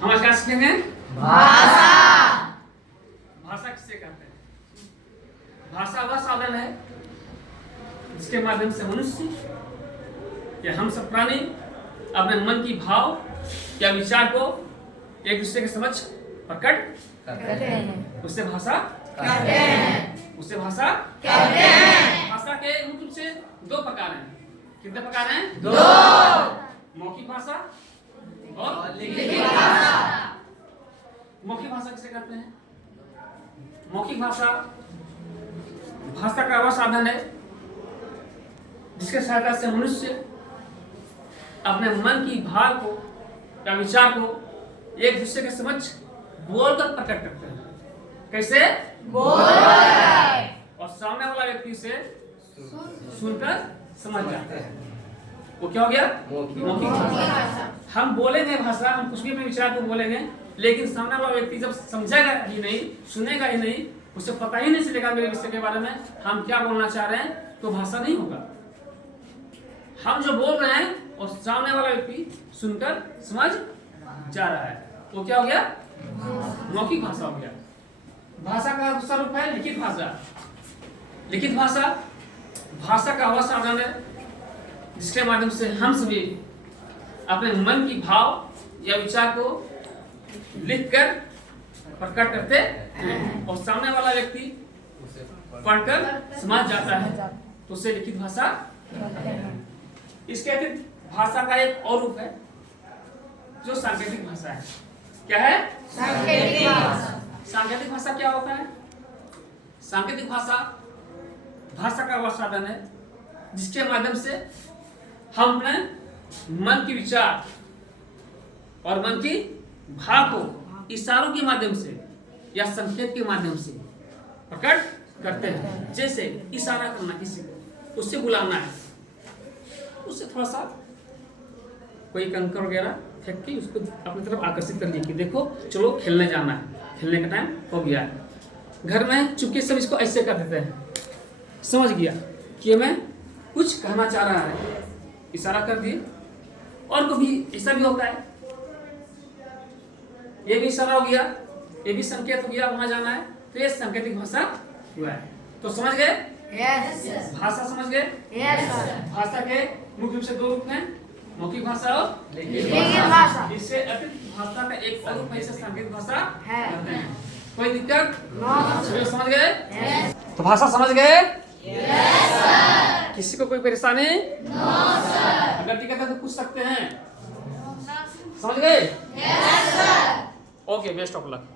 हम आज क्या सीखेंगे? भाषा। भाषा किसे कहते हैं? भाषा वह साधन है जिसके माध्यम से मनुष्य या हम सब प्राणी अपने मन की भाव या विचार को एक दूसरे के समक्ष प्रकट करते हैं। उससे भाषा करते हैं। उससे भाषा करते हैं। भाषा के मुख्य रूप से दो प्रकार हैं। कितने प्रकार हैं? दो। मौखिक भाषा और लिखित भाषा। मौखिक भाषा किसे कहते हैं? मौखिक भाषा भाषा का वह साधन है जिसके सहायता से मनुष्य अपने मन की भाव को या विचार को एक दूसरे के समक्ष बोलकर प्रकट करते हैं। कैसे? बोलकर। और सामने वाला व्यक्ति से सुनकर समझ जाता है। वो क्या हो गया? मौखिक भाषा। हम बोलेंगे भाषा, हम कुछ भी अपने विचार को बोलेंगे, लेकिन सामने वाला व्यक्ति जब समझेगा ही नहीं, सुनेगा ही नहीं, उसे पता ही नहीं चलेगा मेरे विषय के बारे में हम क्या बोलना चाह रहे हैं, तो भाषा नहीं होगा। हम जो बोल रहे हैं और सामने वाला व्यक्ति सुनकर समझ जा रहा है, वो क्या हो गया? मौखिक भाषा हो गया। भाषा का दूसरा रूप है लिखित भाषा। लिखित भाषा भाषा का वह साधन है जिसके माध्यम से हम सभी अपने मन की भाव या विचार को लिखकर प्रकट करते हैं और सामने वाला व्यक्ति पढ़कर समझ जाता है, तो उसे लिखित भाषा। इसके अतिरिक्त भाषा का एक और रूप है जो सांकेतिक भाषा है। क्या है? सांकेतिक भाषा। सांकेतिक भाषा क्या होता है? सांकेतिक भाषा भाषा का वह साधन है जिसके माध्यम से हम अपने मन की विचार और मन की भाव को इशारों के माध्यम से या संकेत के माध्यम से प्रकट करते हैं। जैसे इशारा करना किसी को, उससे बुलाना है, उससे थोड़ा सा कोई कंकर वगैरह फेंक के उसको अपनी तरफ आकर्षित कर दिया कि देखो चलो खेलने जाना है, खेलने का टाइम हो गया है। घर में चुपके सब इसको ऐसे कर देते हैं, समझ गया कि मैं कुछ कहना चाह रहा है, इशारा कर दिए। और कभी ऐसा भी होता है, ये भी इशारा हो गया, ये भी संकेत हो गया, वहां जाना है, तो ये सांकेतिक भाषा हुआ है। तो समझ गए? यस। भाषा समझ गए? यस। भाषा के मुख्य रूप से दो रूप हैं, मौखिक भाषा और लिखित भाषा। इससे अतिरिक्त भाषा का एक और रूप है, इसे सांकेतिक भाषा है। कहते हैं। कोई दिक्कत? नो। समझ गए? यस। तो भाषा समझ गए? Yes sir. किसी को कोई परेशानी? No sir. अगर दिक्कत है तो पूछ सकते हैं। समझ गए? Yes sir. Okay, best of luck.